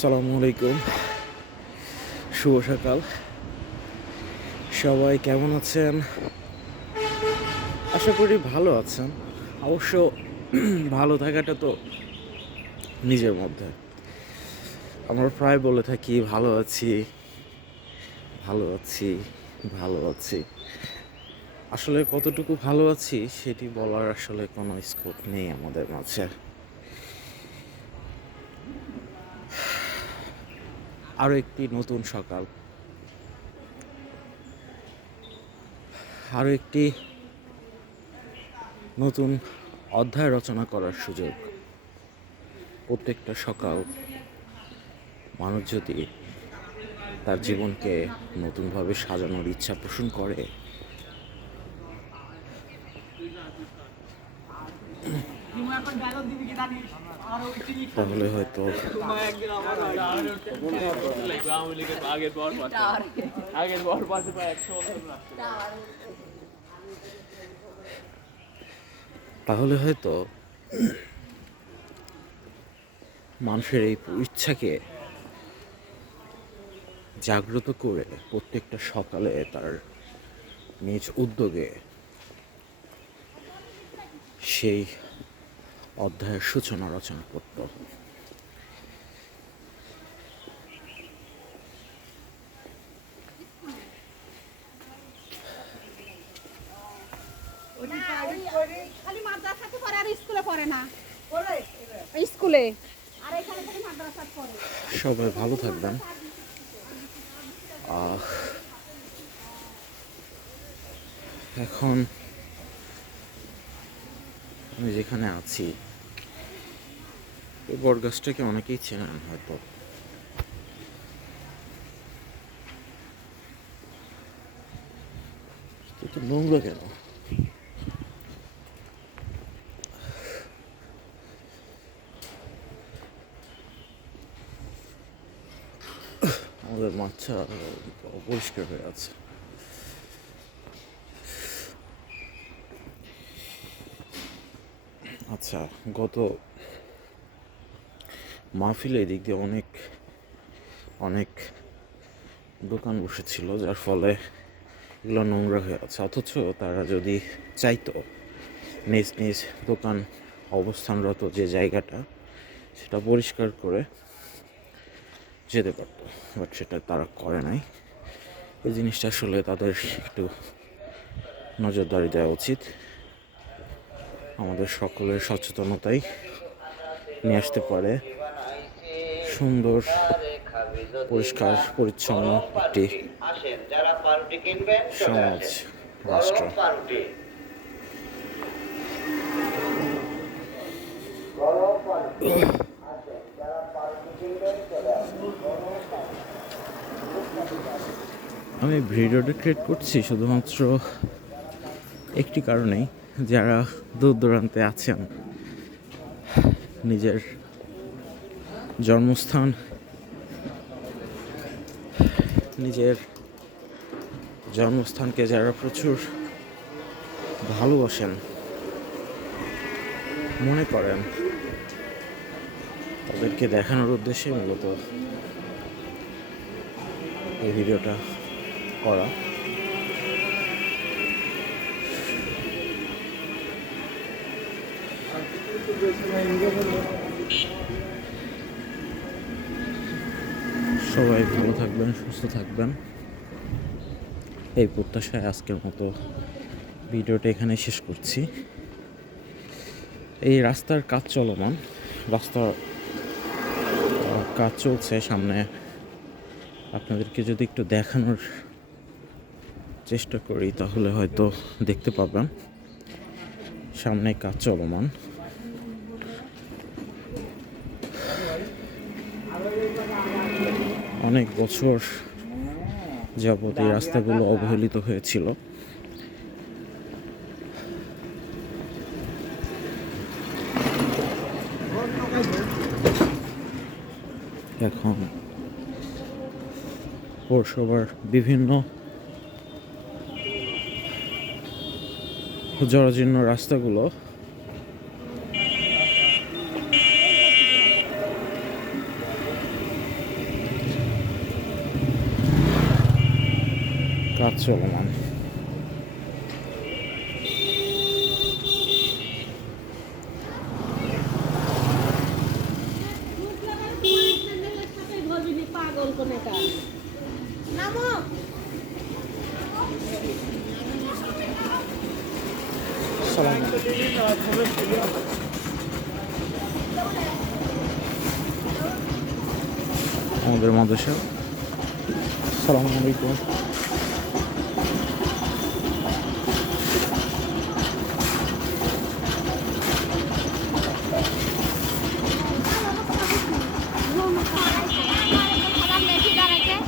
সালামু আলাইকুম। শুভ সকাল। সবাই কেমন আছেন? আশা করি ভালো আছেন। অবশ্য ভালো থাকাটা তো নিজের মধ্যে। আমরা প্রায় বলে থাকি, ভালো আছি ভালো আছি ভালো আছি। আসলে কতটুকু ভালো আছি, সেটি বলার আসলে কোনো স্কোপ নেই আমাদের মাঝে। আরও একটি নতুন সকাল। আরও একটি নতুন অধ্যায় রচনা করার সুযোগ। প্রত্যেকটা সকাল মানুষ যদি তার জীবনকে নতুনভাবে সাজানোর ইচ্ছা পোষণ করে তাহলে হয়তো তাহলে হয়তো মানুষের এই ইচ্ছাকে জাগ্রত করে প্রত্যেকটা সকালে তার নিজ উদ্যোগে সেই অধ্যায়ের সূচনা রচনা করত। খালি মাদ্রাসাতে পড়ে আর স্কুলে পড়ে না। স্কুলে। আর এখানে খালি মাদ্রাসাতে পড়ে। সবাই ভালো থাকবেন। আহ, এখন আমি যেখানে আছি, এই বটগাছটাকে অনেকেই চেনেন হয়তো। নোংরা কেন? আমাদের মাছটা অপরিষ্কার হয়ে আছে। আচ্ছা গত মাহফিলে এদিক দিয়ে অনেক অনেক দোকান বসেছিল, যার ফলে এগুলো নোংরা হয়ে আছে। অথচ তারা যদি চাইতো, নিজ নিজ দোকান অবস্থানরত যে জায়গাটা, সেটা পরিষ্কার করে যেতে পারতো। বাট সেটা তারা করে নাই। এই জিনিসটা আসলে তাদের একটু নজরদারি দেওয়া উচিত। আমাদের সকলের সচেতনতাই নিয়ে আসতে পারে। সুন্দর, পরিষ্কার, পরিচ্ছন্ন একটি সমাজ, রাষ্ট্র। আমি ভিডিওটা ক্রিয়েট করছি শুধুমাত্র একটি কারণেই। যারা দূর দূরান্তে আছেন, নিজের জন্মস্থান, নিজের জন্মস্থানকে যারা প্রচুর ভালোবাসেন, মনে করেন, তাদেরকে দেখানোর উদ্দেশ্যে মূলত এই ভিডিওটা করা। সবাই ভালো থাকবেন, সুস্থ থাকবেন। এই প্রত্যাশায় আজকের মতো ভিডিওটা এখানে শেষ করছি। এই রাস্তার কাজ চলমান রাস্তার কাজ চলছে সামনে। আপনাদেরকে যদি একটু দেখানোর চেষ্টা করি, তাহলে হয়তো দেখতে পাবেন। সামনে কাজ চলমান। অনেক বছর যাবত এই রাস্তাগুলো অবহেলিত হয়েছিল। এখন পৌরসভার বিভিন্ন জরাজীর্ণ রাস্তাগুলো কাজ চলমান পাগল কোনেটা নামো আমাদের মাদ্রাসা সালাম আলাইকুম